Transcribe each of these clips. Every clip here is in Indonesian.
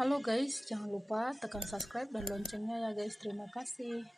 Halo guys, jangan lupa tekan subscribe dan loncengnya ya guys. Terima kasih.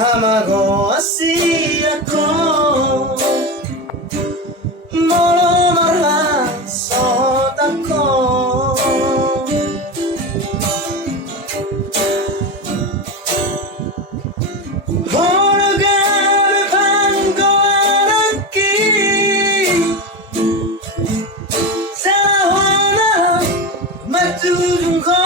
Hamago así ako Molo marasot ako Horogame pango araki Salahona matujung ko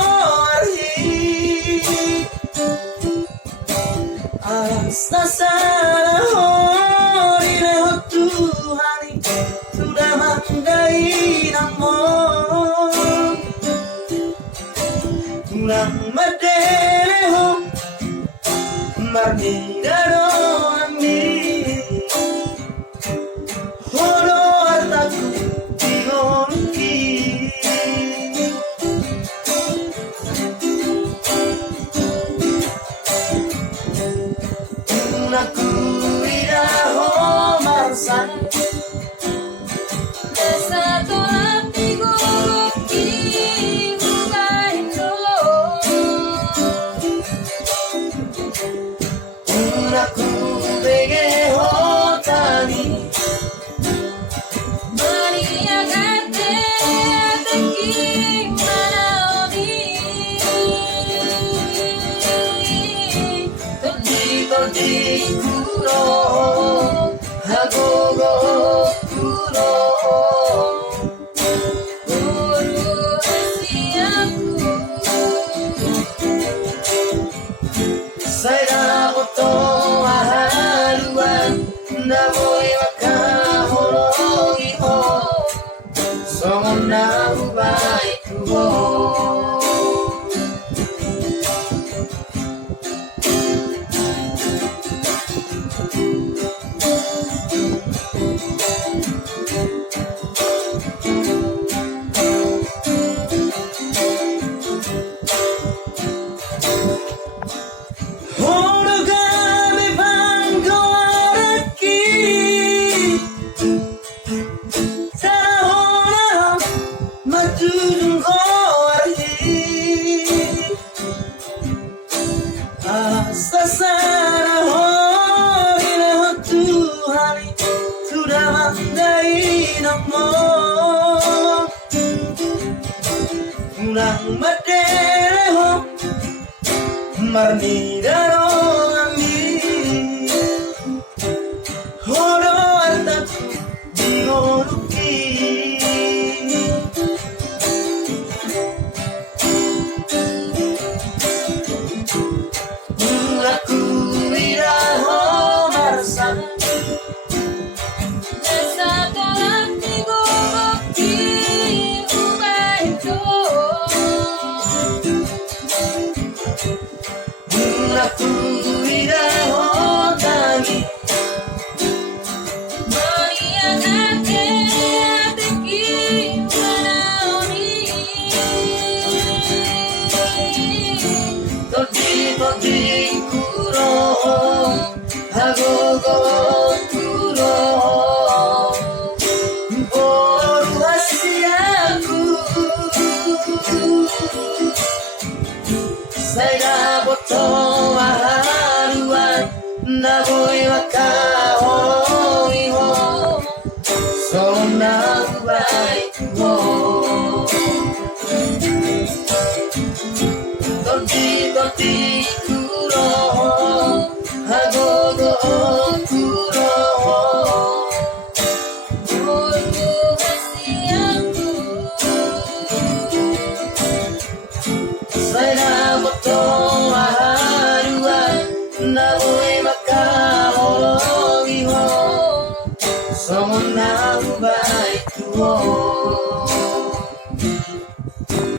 Sasana hori leho Tuhani sudah mandai namo Tulang madeleho marnidaro ami Hono artaku digonki Aku iraho marsan Desa tolak digoroki Hugaindo Aku bege hotani Maria gate teki manaoni Toti kuro hagogo kuro Guru asiaku Saya moto aharuan Namoi waka horogi ho Songona ubaiku ho Sasana hori leho Tuhani sudah mandai namo Tulang madeleho marnidaro ami Hono artaku digoruki Aku iraho marsan Desa tolak digoroki Hugaindo Aku iraho tani Maria gate teki manaoni Toti kuro hagogo kuro Boru hasiaku Saya boto aharuan Naboi waka hoi ho Sona ubaiku ho Toti kuro hagogo kuro Guru asiaku Saya moto aharuan Naboi boy makahoy ho. Someone now by to